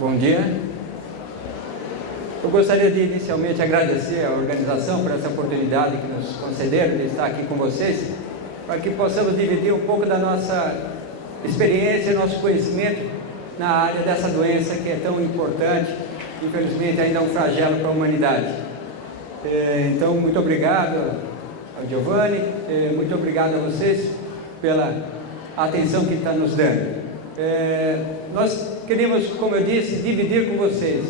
Bom dia. Eu gostaria de inicialmente agradecer à organização por essa oportunidade que nos concederam de estar aqui com vocês, para que possamos dividir um pouco da nossa experiência e nosso conhecimento na área dessa doença que é tão importante, infelizmente ainda é um flagelo para a humanidade. Então, muito obrigado ao Giovanni, muito obrigado a vocês pela atenção que está nos dando. Nós queríamos, como eu disse, dividir com vocês.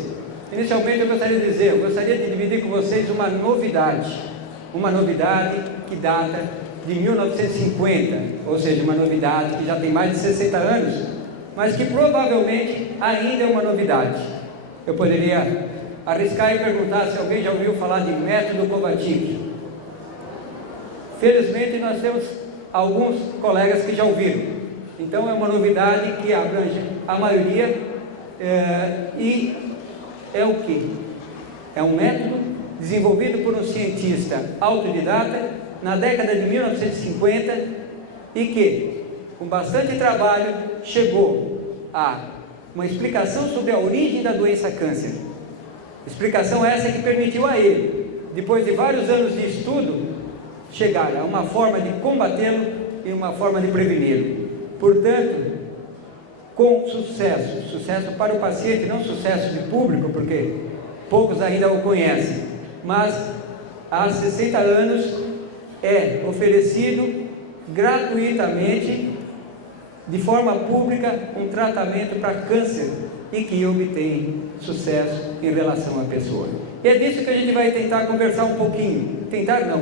Inicialmente eu gostaria de dividir com vocês uma novidade que data de 1950, ou seja, uma novidade que já tem mais de 60 anos, mas que provavelmente ainda é uma novidade. Eu poderia arriscar e perguntar se alguém já ouviu falar de método Kovačić. Felizmente nós temos alguns colegas que já ouviram. Então é uma novidade que abrange a maioria e é o que? É um método desenvolvido por um cientista autodidata na década de 1950 e que, com bastante trabalho, chegou a uma explicação sobre a origem da doença câncer. Explicação essa que permitiu a ele, depois de vários anos de estudo, chegar a uma forma de combatê-lo e uma forma de preveni-lo. Portanto, com sucesso para o paciente, não sucesso de público, porque poucos ainda o conhecem, mas há 60 anos é oferecido gratuitamente, de forma pública, um tratamento para câncer e que obtém sucesso em relação à pessoa. E é disso que a gente vai tentar conversar um pouquinho.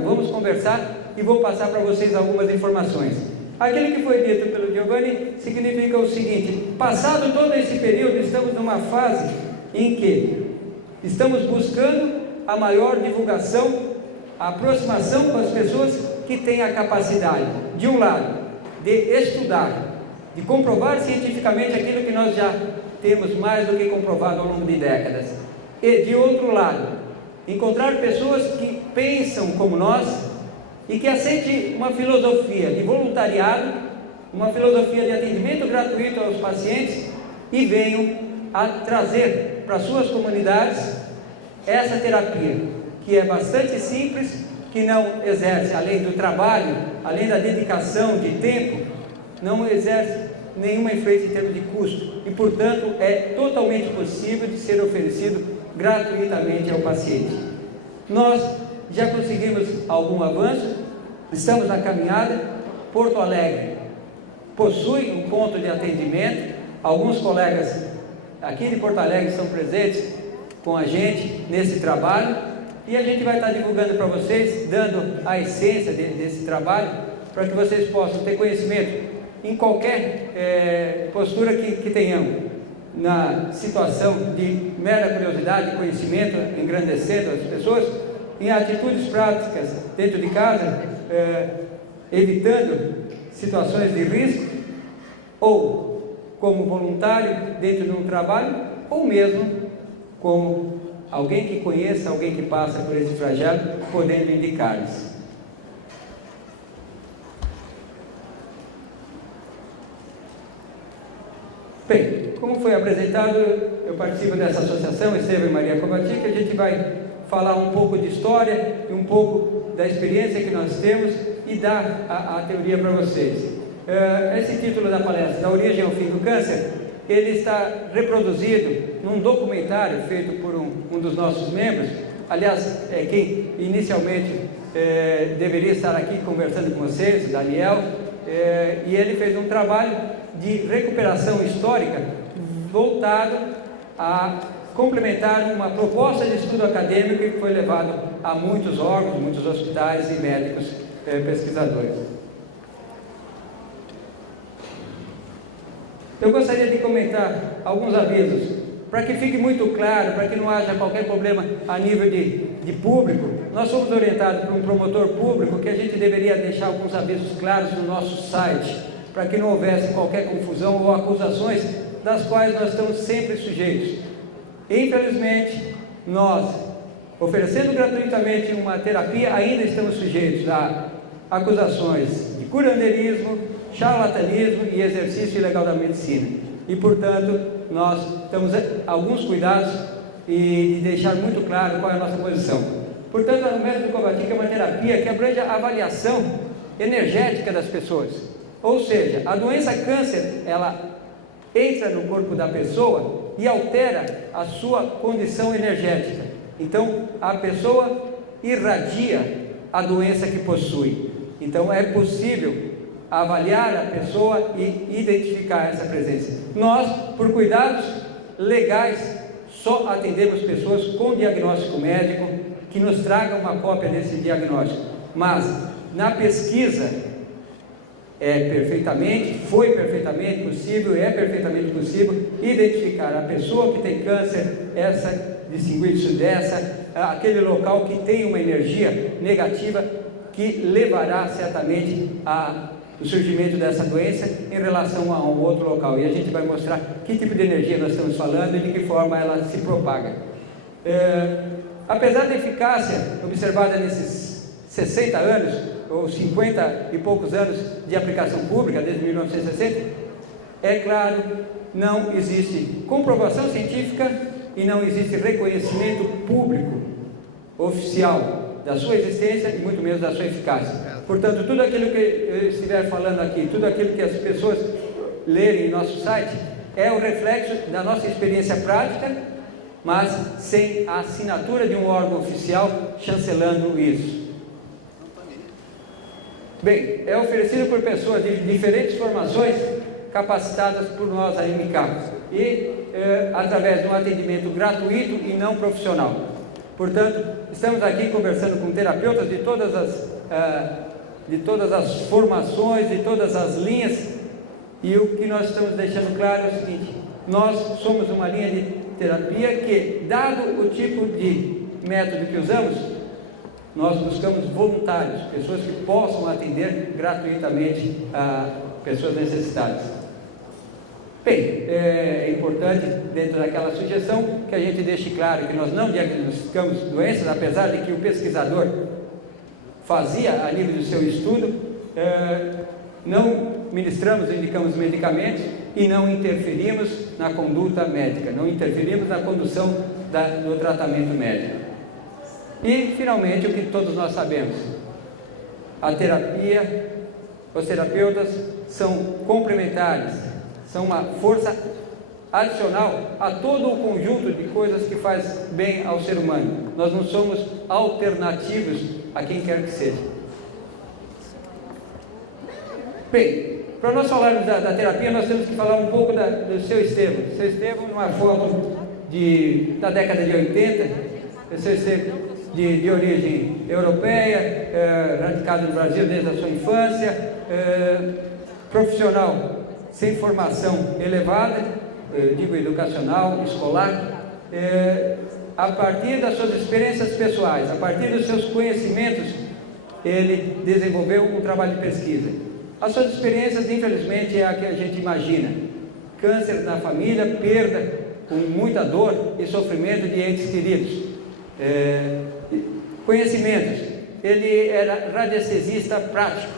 Vamos conversar e vou passar para vocês algumas informações. Aquilo que foi dito pelo Giovanni significa o seguinte: passado todo esse período, estamos numa fase em que estamos buscando a maior divulgação, a aproximação com as pessoas que têm a capacidade, de um lado, de estudar, de comprovar cientificamente aquilo que nós já temos mais do que comprovado ao longo de décadas, e de outro lado, encontrar pessoas que pensam como nós e que aceitem uma filosofia de voluntariado, uma filosofia de atendimento gratuito aos pacientes e venham a trazer para suas comunidades essa terapia, que é bastante simples, que não exerce, além do trabalho, além da dedicação de tempo, não exerce nenhuma influência em termos de custo e, portanto, é totalmente possível de ser oferecido gratuitamente ao paciente. Nós já conseguimos algum avanço, estamos na caminhada. Porto Alegre possui um ponto de atendimento, alguns colegas aqui de Porto Alegre estão presentes com a gente nesse trabalho e a gente vai estar divulgando para vocês, dando a essência desse trabalho, para que vocês possam ter conhecimento em qualquer postura que tenhamos, na situação de mera curiosidade, conhecimento, engrandecendo as pessoas, em atitudes práticas dentro de casa, evitando situações de risco, ou como voluntário dentro de um trabalho, ou mesmo como alguém que conheça, alguém que passa por esse flagelo, podendo indicar-lhes. Bem, como foi apresentado, eu participo dessa associação, Estevam e Maria Kovačić, que a gente vai falar um pouco de história e um pouco da experiência que nós temos e dar a teoria para vocês. Esse título da palestra, Da Origem ao Fim do Câncer, ele está reproduzido num documentário feito por um dos nossos membros, aliás, quem inicialmente deveria estar aqui conversando com vocês, o Daniel, e ele fez um trabalho de recuperação histórica voltado a complementar uma proposta de estudo acadêmico que foi levado a muitos órgãos, muitos hospitais e médicos pesquisadores. Eu gostaria de comentar alguns avisos, para que fique muito claro, para que não haja qualquer problema a nível de público. Nós fomos orientados por um promotor público que a gente deveria deixar alguns avisos claros no nosso site, para que não houvesse qualquer confusão ou acusações das quais nós estamos sempre sujeitos. Infelizmente, nós, oferecendo gratuitamente uma terapia, ainda estamos sujeitos a acusações de curandeirismo, charlatanismo e exercício ilegal da medicina. E, portanto, nós temos alguns cuidados e de deixar muito claro qual é a nossa posição. Portanto, o método Covatic é uma terapia que abrange a avaliação energética das pessoas. Ou seja, a doença câncer, ela entra no corpo da pessoa e altera a sua condição energética. Então, a pessoa irradia a doença que possui. Então, é possível avaliar a pessoa e identificar essa presença. Nós, por cuidados legais, só atendemos pessoas com diagnóstico médico que nos tragam uma cópia desse diagnóstico. Mas, na pesquisa, foi perfeitamente possível, é perfeitamente possível identificar a pessoa que tem câncer, distinguir isso dessa, aquele local que tem uma energia negativa que levará certamente o surgimento dessa doença em relação a um outro local. E a gente vai mostrar que tipo de energia nós estamos falando e de que forma ela se propaga. Apesar da eficácia observada nesses 60 anos, ou 50 e poucos anos de aplicação pública, desde 1960, é claro, não existe comprovação científica e não existe reconhecimento público, oficial, da sua existência e muito menos da sua eficácia. Portanto, tudo aquilo que eu estiver falando aqui, tudo aquilo que as pessoas lerem em nosso site, é o reflexo da nossa experiência prática, mas sem a assinatura de um órgão oficial chancelando isso. Bem, é oferecido por pessoas de diferentes formações capacitadas por nós, a MK, e através de um atendimento gratuito e não profissional. Portanto, estamos aqui conversando com terapeutas de todas as formações, de todas as linhas, e o que nós estamos deixando claro é o seguinte: nós somos uma linha de terapia que, dado o tipo de método que usamos, nós buscamos voluntários, pessoas que possam atender gratuitamente a pessoas necessitadas. Bem, é importante, dentro daquela sugestão, que a gente deixe claro que nós não diagnosticamos doenças, apesar de que o pesquisador fazia a nível do seu estudo, não ministramos, indicamos medicamentos e não interferimos na conduta médica, não interferimos na condução do tratamento médico. E, finalmente, o que todos nós sabemos: a terapia, os terapeutas são complementares, são uma força adicional a todo o conjunto de coisas que faz bem ao ser humano. Nós não somos alternativos a quem quer que seja. Bem, para nós falarmos da terapia, nós temos que falar um pouco do seu Estevão. Seu Estevão, numa foto da década de 80, seu Estevão de origem europeia, radicado no Brasil desde a sua infância, profissional sem formação elevada, digo educacional, escolar, a partir das suas experiências pessoais, a partir dos seus conhecimentos, ele desenvolveu um trabalho de pesquisa. As suas experiências, infelizmente, é a que a gente imagina: câncer na família, perda com muita dor e sofrimento de entes queridos. Conhecimentos: ele era radiestesista prático,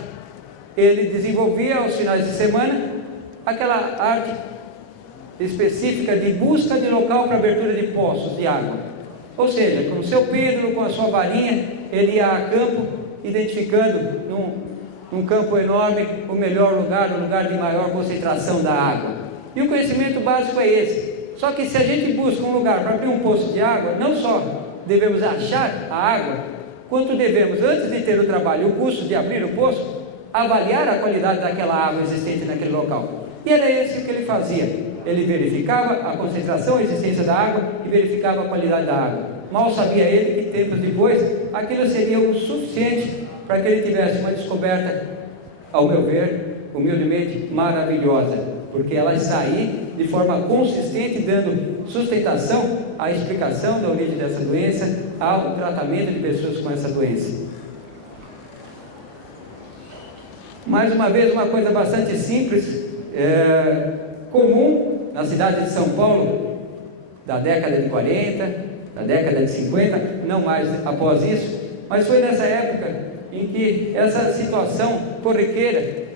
ele desenvolvia aos finais de semana aquela arte específica de busca de local para abertura de poços de água, ou seja, com o seu pêndulo, com a sua varinha, ele ia a campo, identificando num campo enorme o melhor lugar, o lugar de maior concentração da água. E o conhecimento básico é esse. Só que se a gente busca um lugar para abrir um poço de água, não só devemos achar a água, quanto devemos, antes de ter o trabalho e o custo de abrir o poço, avaliar a qualidade daquela água existente naquele local. E era esse o que ele fazia. Ele verificava a concentração, a existência da água e verificava a qualidade da água. Mal sabia ele que tempos depois aquilo seria o suficiente para que ele tivesse uma descoberta, ao meu ver, humildemente maravilhosa, porque ela está aí de forma consistente, dando sustentação à explicação da origem dessa doença, ao tratamento de pessoas com essa doença. Mais uma vez, uma coisa bastante simples, comum na cidade de São Paulo, da década de 40, da década de 50, não mais após isso, mas foi nessa época em que essa situação corriqueira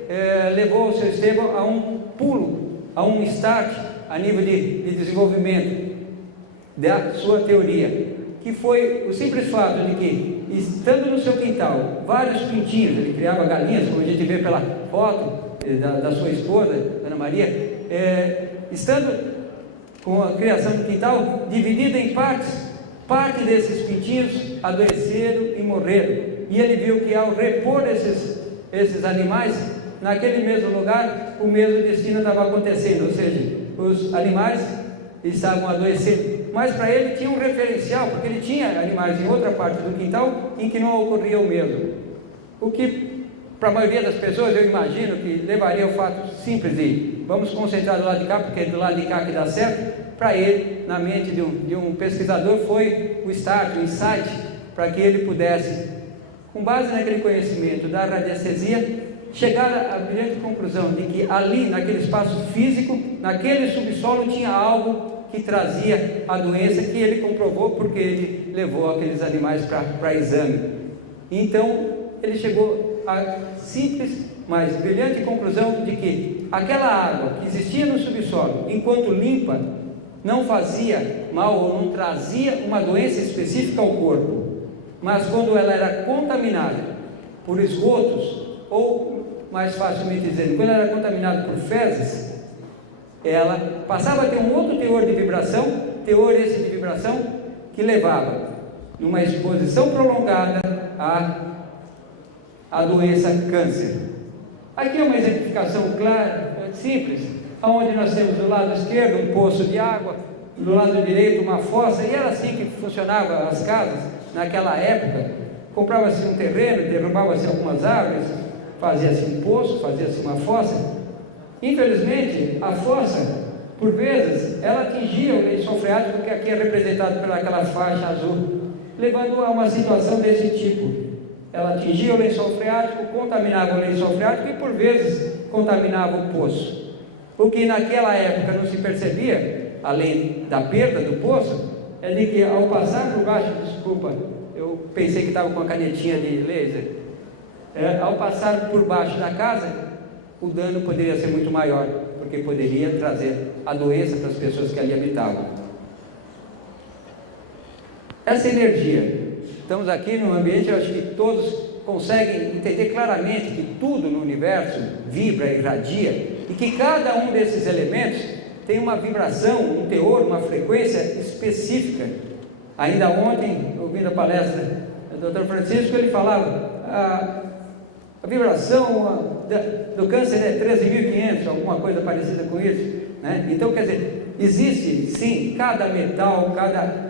levou o seu Estevão a um pulo, a um start a nível de desenvolvimento da sua teoria, que foi o simples fato de que, estando no seu quintal, vários pintinhos, ele criava galinhas, como a gente vê pela foto da sua esposa, Ana Maria, estando com a criação do quintal dividida em partes, parte desses pintinhos adoeceram e morreram, e ele viu que ao repor esses animais naquele mesmo lugar, o mesmo destino estava acontecendo, ou seja, os animais estavam adoecendo, mas para ele tinha um referencial, porque ele tinha animais em outra parte do quintal em que não ocorria o mesmo, o que para a maioria das pessoas eu imagino que levaria ao fato simples de vamos concentrar do lado de cá, porque é do lado de cá que dá certo. Para ele, na mente de um pesquisador, foi o start, o insight, para que ele pudesse, com base naquele conhecimento da radiestesia, chegar à brilhante conclusão de que ali, naquele espaço físico, naquele subsolo, tinha algo que trazia a doença, que ele comprovou porque ele levou aqueles animais para exame. Então, ele chegou à simples, mas brilhante conclusão de que aquela água que existia no subsolo, enquanto limpa, não fazia mal ou não trazia uma doença específica ao corpo, mas quando ela era contaminada por esgotos, ou mais facilmente dizendo, quando ela era contaminada por fezes, ela passava a ter um outro teor de vibração, que levava, numa exposição prolongada, a doença câncer. Aqui é uma exemplificação clara, simples, onde nós temos do lado esquerdo um poço de água, do lado direito uma fossa, e era assim que funcionava as casas naquela época. Comprava-se um terreno, derrubava-se algumas árvores, fazia-se um poço, fazia-se uma fossa. Infelizmente, a fossa, por vezes, ela atingia o lençol freático, que aqui é representado pelaquela faixa azul, levando a uma situação desse tipo. Ela atingia o lençol freático, contaminava o lençol freático e, por vezes, contaminava o poço. O que naquela época não se percebia, além da perda do poço, é de que ao passar por baixo, desculpa, eu pensei que estava com a canetinha de laser, ao passar por baixo da casa, o dano poderia ser muito maior, porque poderia trazer a doença para as pessoas que ali habitavam. Essa energia, estamos aqui num ambiente, eu acho que todos conseguem entender claramente que tudo no universo vibra, irradia, e que cada um desses elementos tem uma vibração, um teor, uma frequência específica. Ainda ontem, ouvindo a palestra do Dr. Francisco, ele falava a vibração do câncer é 13.500, alguma coisa parecida com isso, né? Então, quer dizer, existe sim, cada metal, cada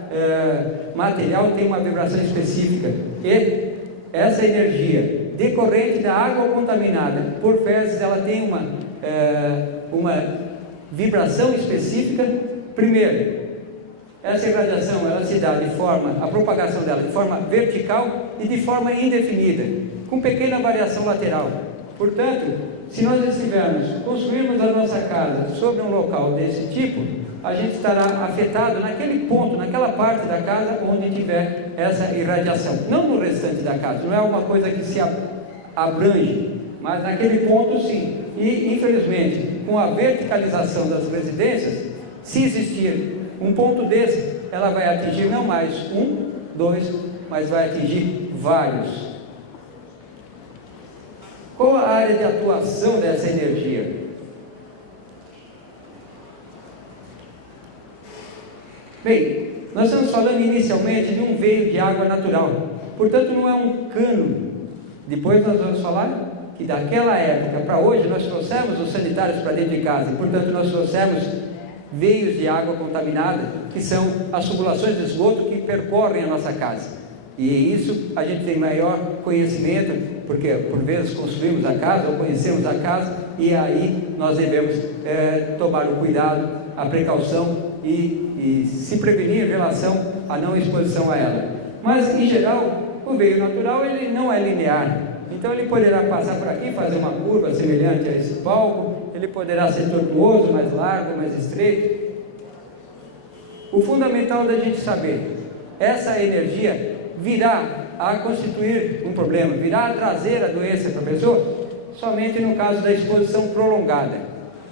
material tem uma vibração específica, e essa energia decorrente da água contaminada por fezes, ela tem uma vibração específica. Primeiro, essa irradiação ela se dá a propagação dela de forma vertical e de forma indefinida, com pequena variação lateral. Portanto, se nós construirmos a nossa casa sobre um local desse tipo, a gente estará afetado naquele ponto, naquela parte da casa onde tiver essa irradiação, não no restante da casa, não é uma coisa que se abrange, mas naquele ponto sim. E infelizmente, com a verticalização das residências, se existir um ponto desse, ela vai atingir não mais um, dois, mas vai atingir vários. Qual a área de atuação dessa energia? Bem, nós estamos falando inicialmente de um veio de água natural, portanto não é um cano. Depois nós vamos falar que daquela época para hoje nós trouxemos os sanitários para dentro de casa, e portanto nós trouxemos veios de água contaminada, que são as tubulações de esgoto que percorrem a nossa casa. E isso a gente tem maior conhecimento, porque por vezes construímos a casa ou conhecemos a casa, e aí nós devemos tomar o cuidado, a precaução e se prevenir em relação à não exposição a ela. Mas em geral, o veio natural ele não é linear, então ele poderá passar por aqui, fazer uma curva semelhante a esse palco, ele poderá ser tortuoso, mais largo, mais estreito. O fundamental da gente saber, essa energia virá a constituir um problema, virá a trazer a doença para a pessoa, somente no caso da exposição prolongada.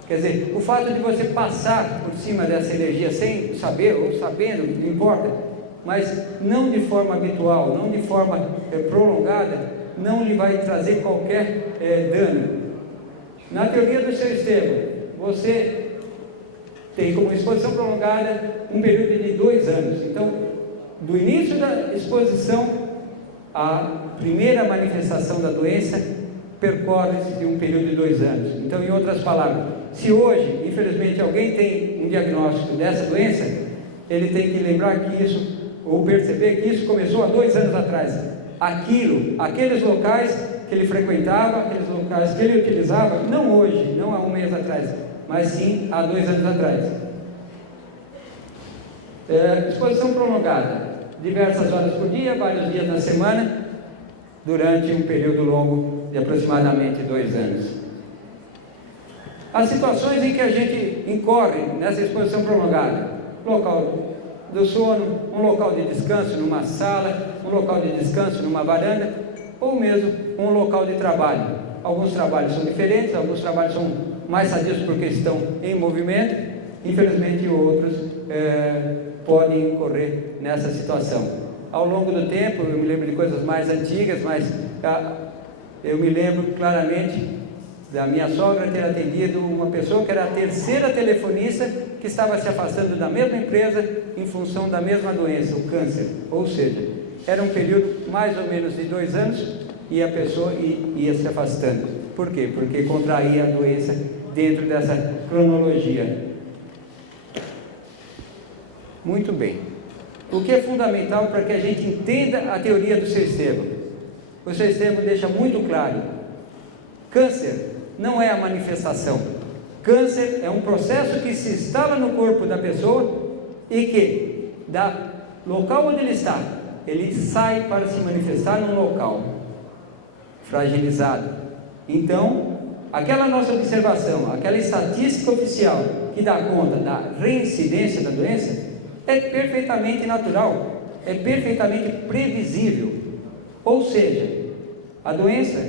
Quer dizer, o fato de você passar por cima dessa energia sem saber ou sabendo, não importa, mas não de forma habitual, não de forma prolongada, não lhe vai trazer qualquer dano. Na teoria do seu Estevam, você tem como exposição prolongada um período de 2 anos. Então, do início da exposição, a primeira manifestação da doença percorre-se de um período de 2 anos. Então, em outras palavras, se hoje, infelizmente, alguém tem um diagnóstico dessa doença, ele tem que lembrar que isso, ou perceber que isso começou há 2 anos atrás. Aqueles locais que ele frequentava, aqueles locais que ele utilizava, não hoje, não há 1 mês atrás, mas sim há 2 anos atrás. Exposição prolongada, diversas horas por dia, vários dias na semana, durante um período longo de aproximadamente 2 anos. As situações em que a gente incorre nessa exposição prolongada: local do sono, um local de descanso numa sala, um local de descanso numa varanda, ou mesmo um local de trabalho. Alguns trabalhos são diferentes, alguns trabalhos são mais sadios porque estão em movimento, infelizmente outros podem incorrer nessa situação. Ao longo do tempo, eu me lembro de coisas mais antigas, mas eu me lembro claramente da minha sogra ter atendido uma pessoa que era a 3ª telefonista que estava se afastando da mesma empresa em função da mesma doença, o câncer. Ou seja, era um período mais ou menos de 2 anos e a pessoa ia se afastando. Por quê? Porque contraía a doença dentro dessa cronologia. Muito bem. O que é fundamental para que a gente entenda a teoria do seu Estevam? O seu Estevam deixa muito claro: câncer não é a manifestação. Câncer é um processo que se instala no corpo da pessoa e que, da local onde ele está, ele sai para se manifestar num local fragilizado. Então, aquela nossa observação, aquela estatística oficial que dá conta da reincidência da doença, é perfeitamente natural, é perfeitamente previsível. Ou seja, a doença,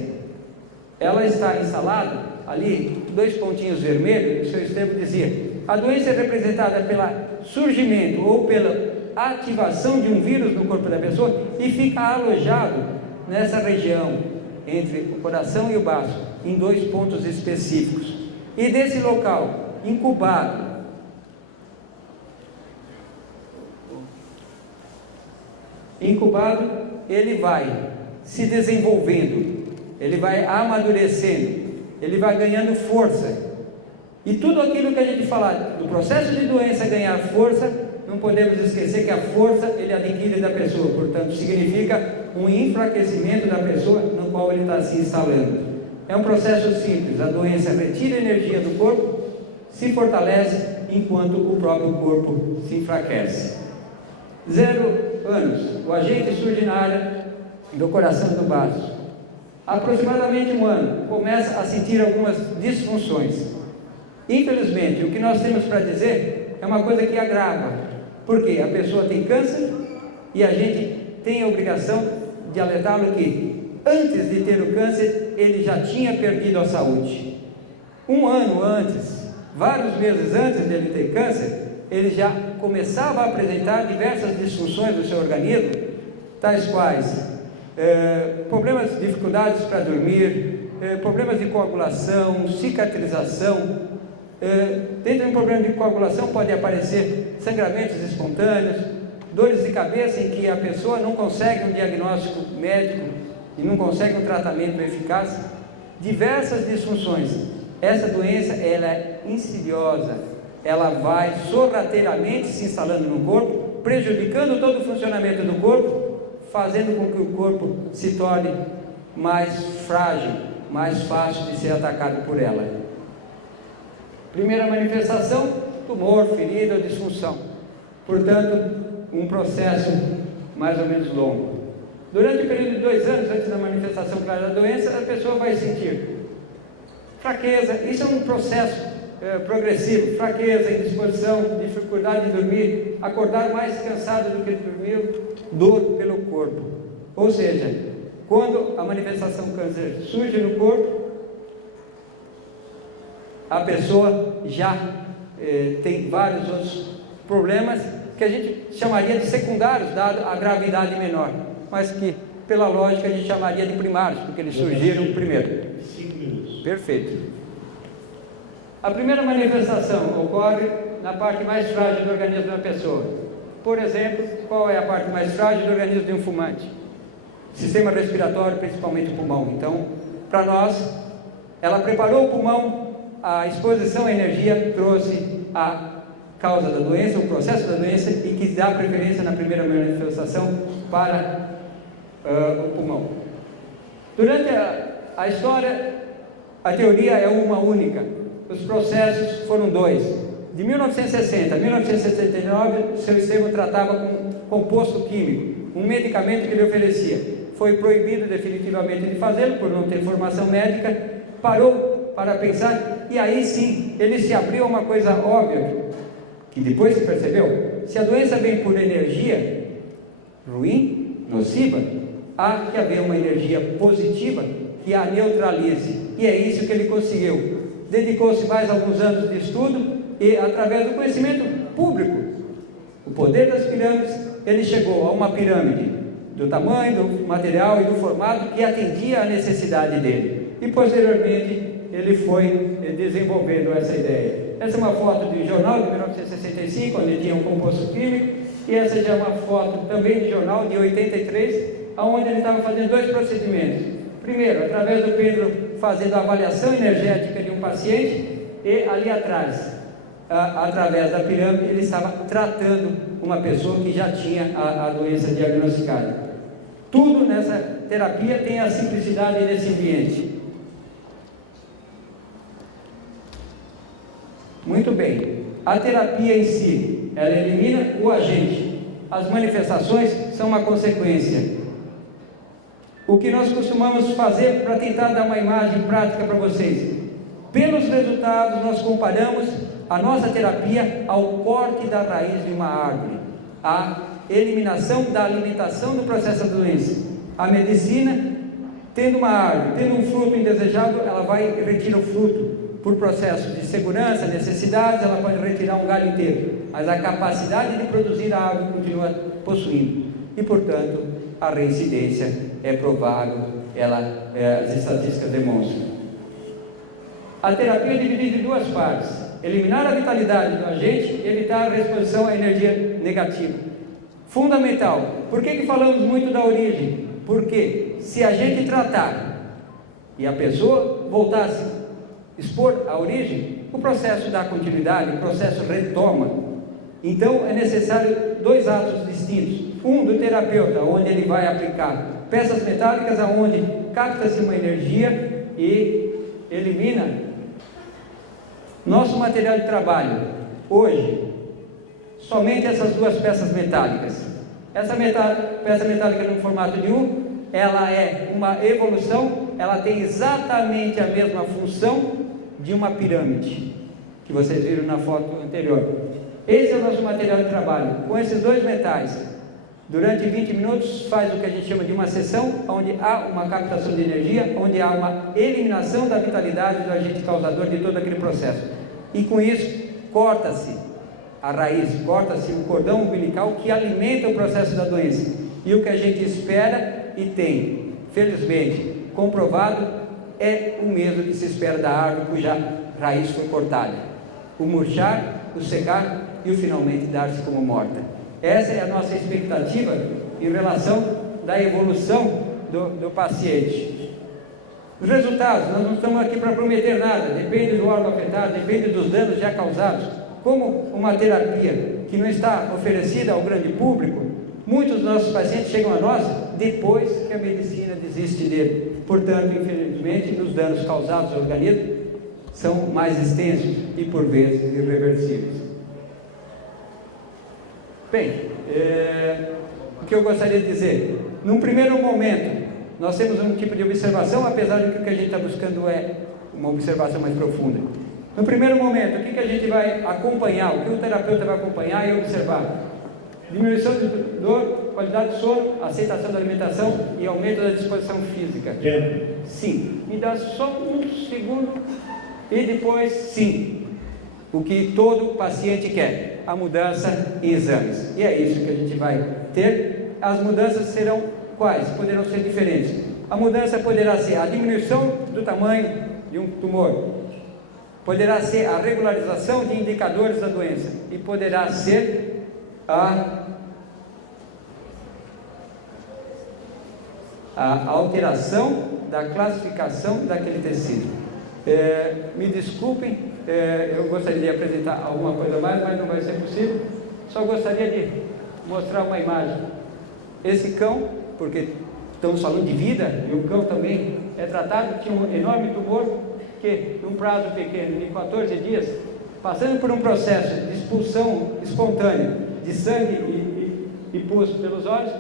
ela está instalada ali, 2 pontinhos vermelhos. O seu Estevam dizia: a doença é representada pelo surgimento ou pela ativação de um vírus no corpo da pessoa e fica alojado nessa região entre o coração e o baço, em 2 pontos específicos. E desse local, incubado, ele vai se desenvolvendo, ele vai amadurecendo, ele vai ganhando força. E tudo aquilo que a gente falar do processo de doença ganhar força, não podemos esquecer que a força ele adquire da pessoa, portanto significa um enfraquecimento da pessoa no qual ele está se instalando. É um processo simples: a doença retira energia do corpo, se fortalece, enquanto o próprio corpo se enfraquece. 0 anos, o agente surge na área do coração e do baço. Aproximadamente 1 ano, começa a sentir algumas disfunções. Infelizmente, o que nós temos para dizer é uma coisa que agrava, porque a pessoa tem câncer e a gente tem a obrigação de alertá-lo que, antes de ter o câncer, ele já tinha perdido a saúde. 1 ano antes, vários meses antes de ele ter câncer, ele já começava a apresentar diversas disfunções do seu organismo, tais quais problemas, dificuldades para dormir, problemas de coagulação, cicatrização. Dentro de um problema de coagulação pode aparecer sangramentos espontâneos, dores de cabeça em que a pessoa não consegue um diagnóstico médico e não consegue um tratamento eficaz, diversas disfunções. Essa doença, ela é insidiosa, ela vai sorrateiramente se instalando no corpo, prejudicando todo o funcionamento do corpo, fazendo com que o corpo se torne mais frágil, mais fácil de ser atacado por ela. Primeira manifestação: tumor, ferida ou disfunção. Portanto, um processo mais ou menos longo. Durante o período de 2 anos antes da manifestação clara da doença, a pessoa vai sentir fraqueza. Isso é um processo progressivo: fraqueza, indisposição, dificuldade de dormir, acordar mais cansado do que dormiu, dor pelo corpo. Ou seja, quando a manifestação câncer surge no corpo, a pessoa já tem vários outros problemas que a gente chamaria de secundários, dado a gravidade menor, mas que pela lógica a gente chamaria de primários, porque eles surgiram primeiro. 5 minutos. Perfeito. A primeira manifestação ocorre na parte mais frágil do organismo da pessoa. Por exemplo, qual é a parte mais frágil do organismo de um fumante? Sistema respiratório, principalmente o pulmão. Então, para nós, ela preparou o pulmão, a exposição à energia trouxe a causa da doença, o processo da doença, e quis dar preferência na primeira manifestação para o pulmão. Durante a história, a teoria é uma única. Os processos foram dois. De 1960 a 1969, o seu Estevam tratava com composto químico, um medicamento que ele oferecia. Foi proibido definitivamente de fazê-lo, por não ter formação médica. Parou para pensar, e aí sim, ele se abriu a uma coisa óbvia, que depois se percebeu: se a doença vem por energia ruim, nociva, há que haver uma energia positiva que a neutralize, e é isso que ele conseguiu. Dedicou-se mais alguns anos de estudo e, através do conhecimento público, o poder das pirâmides, ele chegou a uma pirâmide do tamanho, do material e do formato que atendia à necessidade dele, e posteriormente ele foi desenvolvendo essa ideia. Essa é uma foto de jornal de 1965, onde tinha um composto químico, e essa já é uma foto também de jornal de 83, onde ele estava fazendo dois procedimentos. Primeiro, através do pêndulo, fazendo a avaliação energética de um paciente, e ali atrás, através da pirâmide, ele estava tratando uma pessoa que já tinha a doença diagnosticada. Tudo nessa terapia tem a simplicidade desse ambiente. Muito bem, a terapia em si, ela elimina o agente. As manifestações são uma consequência. O que nós costumamos fazer para tentar dar uma imagem prática para vocês? Pelos resultados, nós comparamos a nossa terapia ao corte da raiz de uma árvore, a eliminação da alimentação do processo da doença. A medicina, tendo uma árvore, tendo um fruto indesejável, ela vai retirar o fruto. Por processo de segurança, necessidades, ela pode retirar um galho inteiro, mas a capacidade de produzir a árvore continua possuindo, e portanto a reincidência é provável, as estatísticas demonstram. A terapia é dividida em duas partes: eliminar a vitalidade do agente e evitar a reexposição à energia negativa. Fundamental. Por que falamos muito da origem? Porque se a gente tratar e a pessoa voltasse expor a origem, o processo dá continuidade, o processo retoma. Então é necessário dois atos distintos: um do terapeuta, onde ele vai aplicar peças metálicas, aonde capta-se uma energia e elimina. Nosso material de trabalho hoje, somente essas duas peças metálicas. Essa peça metálica no formato de U, ela é uma evolução, ela tem exatamente a mesma função de uma pirâmide, que vocês viram na foto anterior. Esse é o nosso material de trabalho. Com esses dois metais, durante 20 minutos, faz o que a gente chama de uma sessão, onde há uma captação de energia, onde há uma eliminação da vitalidade do agente causador de todo aquele processo. E com isso, corta-se a raiz, corta-se o cordão umbilical que alimenta o processo da doença. E o que a gente espera e tem, felizmente, comprovado, é o mesmo que se espera da árvore cuja raiz foi cortada: o murchar, o secar e o finalmente dar-se como morta. Essa é a nossa expectativa em relação da evolução do paciente. Os resultados, nós não estamos aqui para prometer nada, depende do órgão afetado, depende dos danos já causados. Como uma terapia que não está oferecida ao grande público, muitos dos nossos pacientes chegam a nós depois que a medicina desiste dele. Portanto, infelizmente, os danos causados ao organismo são mais extensos e, por vezes, irreversíveis. Bem, o que eu gostaria de dizer? Num primeiro momento, nós temos um tipo de observação, apesar de que o que a gente está buscando é uma observação mais profunda. No primeiro momento, o que a gente vai acompanhar, o que o terapeuta vai acompanhar e observar? Diminuição de dor, qualidade de sono, aceitação da alimentação e aumento da disposição física. Tempo. Sim. Me dá só um segundo. E depois, sim, o que todo paciente quer, a mudança em exames. E é isso que a gente vai ter. As mudanças serão quais? Poderão ser diferentes. A mudança poderá ser a diminuição do tamanho de um tumor, poderá ser a regularização de indicadores da doença e poderá ser a alteração da classificação daquele tecido. Me desculpem, eu gostaria de apresentar alguma coisa mais, mas não vai ser possível. Só gostaria de mostrar uma imagem. Esse cão, porque estamos falando de vida, e o cão também é tratado, tinha um enorme tumor que, num prazo pequeno de 14 dias, passando por um processo de expulsão espontânea de sangue e pus pelos olhos,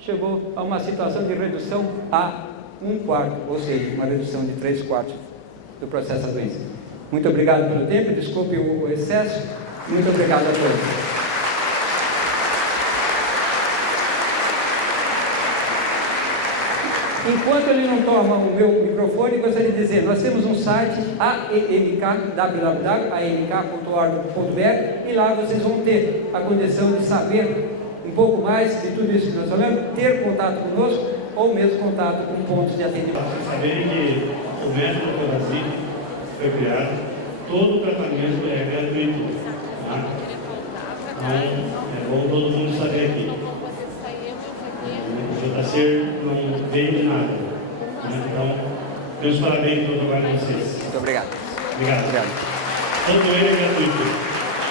chegou a uma situação de redução a 1/4, ou seja, uma redução de 3/4 do processo da doença. Muito obrigado pelo tempo, desculpe o excesso, muito obrigado a todos. Enquanto ele não toma o meu microfone, gostaria de dizer, nós temos um site AENK, www.aenk.org.br, e lá vocês vão ter a condição de saber um pouco mais de tudo isso que nós falamos, ter contato conosco, ou mesmo contato com pontos de atendimento. Vocês saberem que o método Corazim foi criado, todo o tratamento é gratuito. Tá? Então, é bom todo mundo saber aqui. O JC não veio de nada. Então, meus parabéns para vocês. Muito obrigado. Obrigado. Todo ele é gratuito.